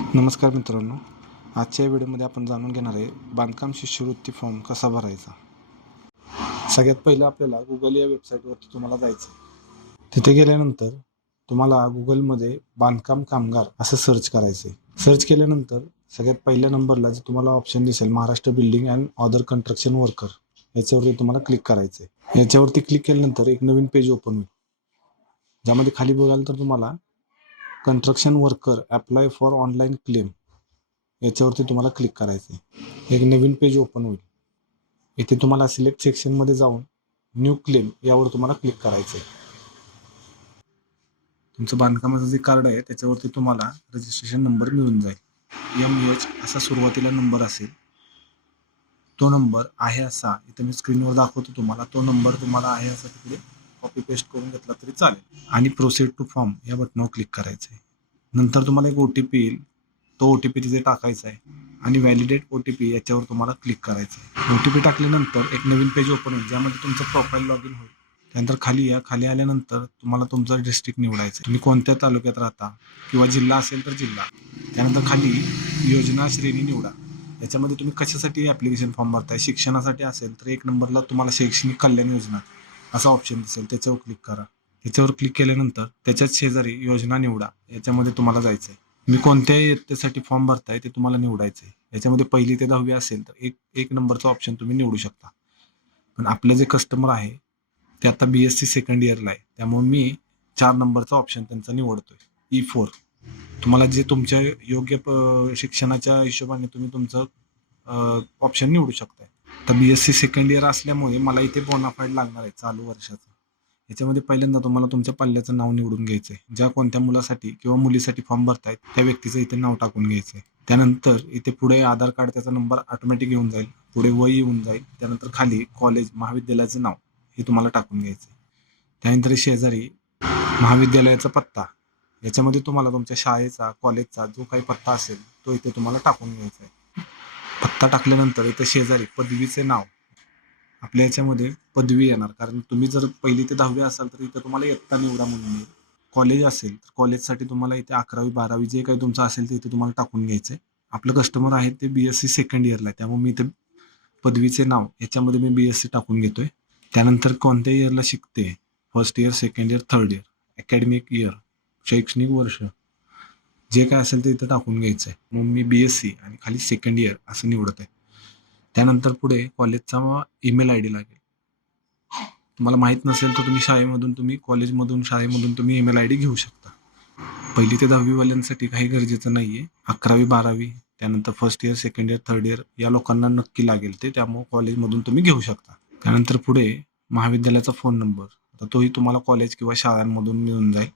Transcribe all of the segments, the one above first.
नमस्कार मित्रांनो आजच्या व्हिडिओमध्ये आपण जाणून घेणार आहे बांधकाम शिष्यवृत्ती फॉर्म कसा भरायचा? सगळ्यात पहिलं आपल्याला गुगल या वेबसाईटवरती तुम्हाला जायचं आहे. तिथे गेल्यानंतर तुम्हाला गुगलमध्ये बांधकाम कामगार असं सर्च करायचं आहे सर्च केल्यानंतर सगळ्यात पहिल्या नंबरला जे तुम्हाला ऑप्शन दिसेल Maharashtra building and other construction worker याच्यावरती तुम्हाला क्लिक करायचं आहे याच्यावरती क्लिक केल्यानंतर एक नवीन पेज ओपन होईल. ज्यामध्ये खाली बघाल तर तुम्हाला construction worker apply for online claim याच्यावरती तुम्हाला क्लिक करायचं आहे एक नवीन पेज ओपन होईल. इथे तुम्हाला सिलेक्ट सेक्शनमध्ये जाऊन न्यू क्लेम यावर तुम्हाला क्लिक करायचं आहे तुमचं बांधकामाचं जे कार्ड आहे त्याच्यावरती तुम्हाला रजिस्ट्रेशन नंबर मिळून जाईल. एम एच असा सुरुवातीला नंबर असेल. तो नंबर आहे असा. इथं मी स्क्रीनवर दाखवतो तुम्हाला. तो नंबर तुम्हाला आहे असा तिकडे कॉपी पेस्ट करून घेतला तरी चालेल. आणि प्रोसेड टू फॉर्म या बटनावर क्लिक करायचं आहे नंतर तुम्हाला एक ओ टी पी येईल. तो ओ टी पी तिथे टाकायचा आहे आणि व्हॅलिडेट ओ टी पी याच्यावर तुम्हाला क्लिक करायचं आहे ओ टी पी टाकल्यानंतर एक नवीन पेज ओपन होईल ज्यामध्ये तुमचं प्रोफाईल लॉग इन होईल. त्यानंतर खाली या खाली आल्यानंतर तुम्हाला तुमचा डिस्ट्रिक्ट निवडायचं आहे. तुम्ही कोणत्या तालुक्यात राहता किंवा जिल्हा असेल तर जिल्हा. त्यानंतर खाली योजना श्रेणी निवडा. याच्यामध्ये तुम्ही कशासाठी ॲप्लिकेशन फॉर्म भरताय शिक्षणासाठी असेल तर एक नंबरला तुम्हाला शैक्षणिक कल्याण योजना. असा ऑप्शन दिसेल. त्याच्यावर क्लिक करा. त्याच्यावर क्लिक केल्यानंतर त्याच्याच शेजारी योजना निवडा. याच्यामध्ये तुम्हाला जायचं आहे मी कोणत्याही इयत्तेसाठी फॉर्म भरताय ते तुम्हाला निवडायचं आहे याच्यामध्ये पहिली ते दहावी असेल तर एक एक नंबरचा ऑप्शन तुम्ही निवडू शकता. पण आपलं जे कस्टमर आहे ते आता बी एस सी सेकंड इयरला आहे. त्यामुळे मी चार नंबरचा ऑप्शन त्यांचा निवडतोय. E ई फोर तुम्हाला जे तुमच्या योग्य प- शिक्षणाच्या हिशोबाने तुम्ही तुमचं ऑप्शन निवडू शकताय. आता B S C second year असल्यामुळे मला इथे बोनाफाईड लागणार आहे चालू वर्षाचं. याच्यामध्ये पहिल्यांदा तुम्हाला तुमच्या पल्ल्याचं नाव निवडून घ्यायचं आहे ज्या कोणत्या मुलासाठी किंवा मुलीसाठी फॉर्म भरतायत त्या व्यक्तीचं इथे नाव टाकून घ्यायचं आहे त्यानंतर इथे पुढे आधार कार्ड त्याचा नंबर ऑटोमॅटिक येऊन जाईल. पुढे वय येऊन जाईल. त्यानंतर खाली कॉलेज महाविद्यालयाचं नाव हे तुम्हाला टाकून घ्यायचं आहे त्यानंतर शेजारी महाविद्यालयाचा पत्ता. याच्यामध्ये तुम्हाला तुमच्या शाळेचा कॉलेजचा जो काही पत्ता असेल तो इथे तुम्हाला टाकून घ्यायचा आहे. पत्ता टाकल्यानंतर इथं शेजारी पदवीचे नाव. आपल्या याच्यामध्ये पदवी येणार. कारण तुम्ही जर पहिली ते दहावी असाल तर इथं तुम्हाला इयत्ता निवडा म्हणून येईल. कॉलेज असेल तर कॉलेजसाठी तुम्हाला इथे अकरावी बारावी जे काही तुमचं असेल ते इथे तुम्हाला टाकून घ्यायचं आहे आपलं कस्टमर आहे ते बी एस सी सेकंड इयरला आहे. त्यामुळे मी इथे पदवीचे नाव याच्यामध्ये मी बी एस सी टाकून घेतोय. त्यानंतर कोणत्या इयरला शिकते? First year second year third year academic year शैक्षणिक वर्ष. जे काय असेल ते इथं टाकून घ्यायचं आहे मग मी बी एस सी आणि खाली सेकंड इयर असं निवडत आहे त्यानंतर पुढे कॉलेजचा ईमेल आय डी लागेल. तुम्हाला माहीत नसेल तर तुम्ही शाळेमधून तुम्ही कॉलेजमधून शाळेमधून तुम्ही ईमेल आय डी घेऊ शकता. पहिली ते दहावीवाल्यांसाठी काही गरजेचं नाही आहे अकरावी बारावी त्यानंतर first year second year third year या लोकांना नक्की लागेल ते. त्यामुळे कॉलेजमधून तुम्ही घेऊ शकता. त्यानंतर पुढे महाविद्यालयाचा फोन नंबर आता तोही तुम्हाला कॉलेज किंवा शाळांमधून मिळून जाईल.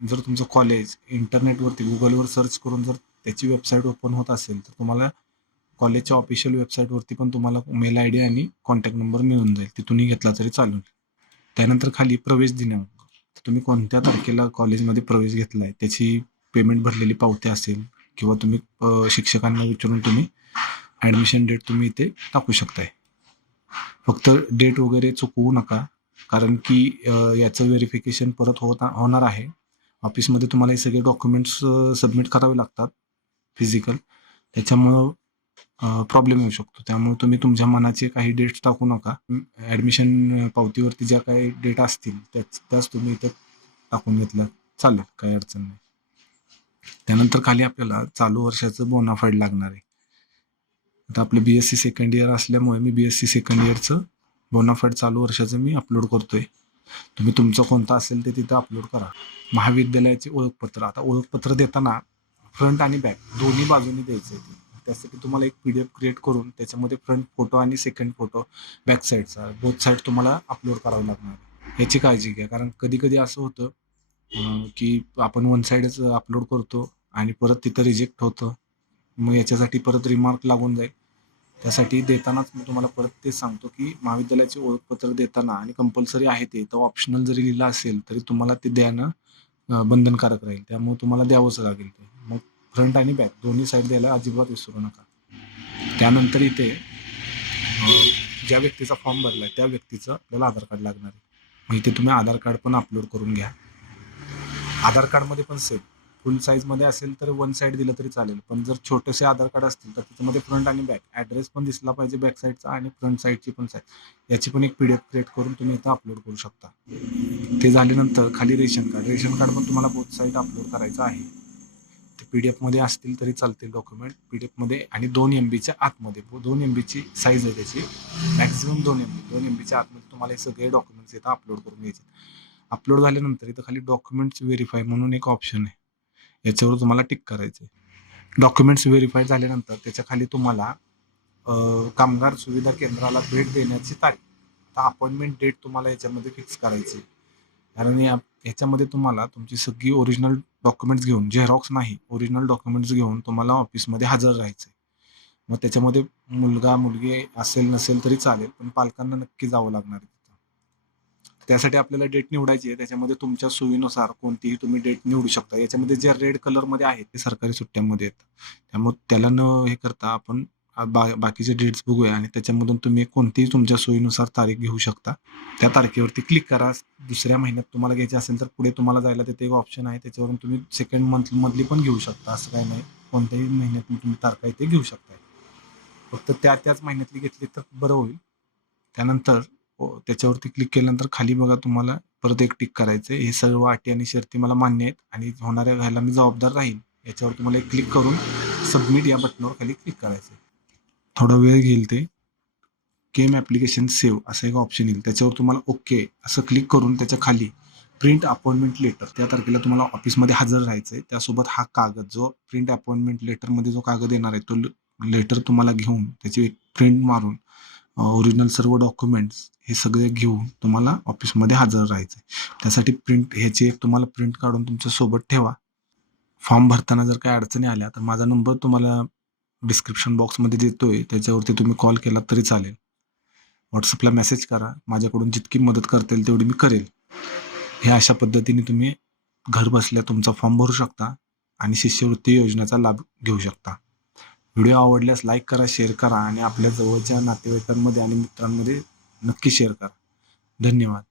जर तुमचं कॉलेज इंटरनेटवरती गुगलवर सर्च करून जर त्याची वेबसाईट ओपन होत असेल तर तुम्हाला कॉलेजच्या ऑफिशियल वेबसाईटवरती पण तुम्हाला मेल आय डी आणि कॉन्टॅक्ट नंबर मिळून जाईल. तिथूनही घेतला तरी चालेल. त्यानंतर खाली प्रवेश दिनांक. तुम्ही कोणत्या तारखेला कॉलेजमध्ये प्रवेश घेतला आहे त्याची पेमेंट भरलेली पावती असेल किंवा तुम्ही शिक्षकांना विचारून तुम्ही ॲडमिशन डेट तुम्ही इथे टाकू शकताय. फक्त डेट वगैरे चुकवू नका. कारण की याचं व्हेरिफिकेशन परत होत होणार आहे. ऑफिसमध्ये तुम्हाला हे सगळे डॉक्युमेंट्स सबमिट करावे लागतात फिजिकल त्याच्यामुळं प्रॉब्लेम येऊ शकतो. त्यामुळे तुम्ही तुमच्या मनाचे काही डेट्स टाकू नका. ॲडमिशन पावतीवरती ज्या काही डेट असतील त्याच त्याच तुम्ही इथं टाकून घेतल्या चालेल काही अडचण नाही. त्यानंतर खाली आपल्याला चालू वर्षाचं बोनाफाईड लागणार आहे. आता आपलं B S C second year असल्यामुळे मी बी एस सी सेकंड इयरचं बोनाफाईड चालू वर्षाचं मी अपलोड करतोय. तुम्ही तुमचं कोणतं असेल ते तिथं अपलोड करा. महाविद्यालयाचे ओळखपत्र. आता ओळखपत्र देताना फ्रंट आणि बॅक दोन्ही बाजूनी द्यायचं आहे ते. त्यासाठी तुम्हाला एक पी डी एफ क्रिएट करून त्याच्यामध्ये फ्रंट फोटो आणि सेकंड फोटो बॅक साईडचा बोथ साईड तुम्हाला अपलोड करावं लागणार याची काळजी घ्या. कारण कधी कधी असं होतं की आपण वन साईडच अपलोड करतो आणि परत तिथं रिजेक्ट होतं. मग याच्यासाठी परत रिमार्क लागून जाईल. त्यासाठी देतानाच मी तुम्हाला परत तेच सांगतो की महाविद्यालयाचे ओळखपत्र देताना आणि कंपल्सरी आहे ते तर ऑप्शनल जरी लिहिलं असेल तरी तुम्हाला ते द्यानं बंधनकारक राहील. त्यामुळे तुम्हाला द्यावंच लागेल ते. मग फ्रंट आणि बॅक दोन्ही साईड द्यायला अजिबात विसरू नका. त्यानंतर इथे ज्या व्यक्तीचा फॉर्म भरला आहे त्या व्यक्तीचं आपल्याला आधार कार्ड लागणार आहे. मग इथे तुम्ही आधार कार्ड पण अपलोड करून घ्या. आधार कार्डमध्ये पण सेम फुल साईजमध्ये असेल तर वन साईड दिलं तरी चालेल. पण जर छोटेसे आधार कार्ड असतील तर त्याच्यामध्ये फ्रंट आणि बॅक ॲड्रेस पण दिसला पाहिजे बॅक साईडचा आणि फ्रंट साईडची पण साईड याची पण एक पी डी एफ क्रिएट करून तुम्ही इथं अपलोड करू शकता. ते झाल्यानंतर खाली रेशन कार्ड. रेशन कार्ड पण तुम्हाला बोथ साईड अपलोड करायचं आहे. ते पी डी एफमध्ये असतील तरी चालतील डॉक्युमेंट पी डी एफमध्ये आणि दोन एम बीच्या आतमध्ये. दोन एम बीची साईज आहे त्याची. मॅक्झिमम दोन एम बी दोन एम बीच्या आतमध्ये तुम्हाला हे सगळे डॉक्युमेंट्स इथं अपलोड करून घ्यायचे अपलोड झाल्यानंतर इथं खाली डॉक्युमेंट्स व्हेरीफाय म्हणून एक ऑप्शन आहे. याच्यावर तुम्हाला टिक करायचं आहे डॉक्युमेंट्स व्हेरीफाय झाल्यानंतर त्याच्याखाली तुम्हाला कामगार सुविधा केंद्राला भेट देण्याची तारीख. आता अपॉइंटमेंट डेट तुम्हाला याच्यामध्ये फिक्स करायची आहे. कारण या ह्याच्यामध्ये तुम्हाला तुमची सगळी ओरिजिनल डॉक्युमेंट्स घेऊन झेरॉक्स नाही ओरिजिनल डॉक्युमेंट्स घेऊन तुम्हाला ऑफिसमध्ये हजर राहायचं आहे मग त्याच्यामध्ये मुलगा मुलगी असेल नसेल तरी चालेल पण पालकांना नक्की जावं लागणार आहे. त्यासाठी आपल्याला डेट निवडायची आहे. त्याच्यामध्ये तुमच्या सोयीनुसार कोणतीही तुम्ही डेट निवडू शकता. याच्यामध्ये जे रेड कलरमध्ये आहेत ते सरकारी सुट्ट्यांमध्ये येतात त्यामुळे त्याला न हे करता आपण बा बाकीचे डेट्स बघूया आणि त्याच्यामधून तुम्ही कोणतीही तुमच्या सोयीनुसार तारीख घेऊ शकता. त्या तारखेवरती क्लिक करा. दुसऱ्या महिन्यात तुम्हाला घ्यायची असेल तर पुढे तुम्हाला जायला तिथे एक ऑप्शन आहे. त्याच्यावरून तुम्ही सेकंड मंथमधली पण घेऊ शकता. असं काही नाही. कोणत्याही महिन्यात तुम्ही तारखा इथे घेऊ शकता फक्त त्या त्याच महिन्यातली घेतली तर बरं होईल. त्यानंतर त्याच्यावरती क्लिक केल्यानंतर खाली बघा तुम्हाला परत एक टिक करायचं आहे हे सर्व अटी आणि शर्ती मला मान्य आहेत आणि होणाऱ्या घ्यायला मी जबाबदार राहील याच्यावर तुम्हाला एक क्लिक करून सबमिट या बटनावर खाली क्लिक करायचं आहे थोडा वेळ घेईल ते. गेम ॲप्लिकेशन सेव्ह असं एक ऑप्शन येईल. त्याच्यावर तुम्हाला ओके असं क्लिक करून त्याच्याखाली प्रिंट अपॉइंटमेंट लेटर त्या तारखेला तुम्हाला ऑफिसमध्ये हजर राहायचं आहे त्यासोबत हा कागद जो प्रिंट अपॉइंटमेंट लेटरमध्ये जो कागद येणार आहे तो लेटर तुम्हाला घेऊन त्याची एक प्रिंट मारून ओरिजिनल सर्व डॉक्युमेंट्स हे सगळे घेऊन तुम्हाला ऑफिसमध्ये हजर राहायचं आहे त्यासाठी प्रिंट ह्याची एक तुम्हाला प्रिंट काढून तुमच्यासोबत ठेवा. फॉर्म भरताना जर काही अडचणी आल्या तर माझा नंबर तुम्हाला डिस्क्रिप्शन बॉक्समध्ये देतोय. त्याच्यावरती तुम्ही कॉल केला तरी चालेल. व्हॉट्सअपला मेसेज करा. माझ्याकडून जितकी मदत करता येईल तेवढी मी करेल. हे अशा पद्धतीने तुम्ही घर बसल्या तुमचा फॉर्म भरू शकता आणि शिष्यवृत्ती योजनेचा लाभ घेऊ शकता. व्हिडिओ आवडल्यास लाईक करा शेअर करा आणि आपल्या जवळच्या नातेवाईकांमध्ये आणि मित्रांमध्ये नक्की शेअर करा. धन्यवाद.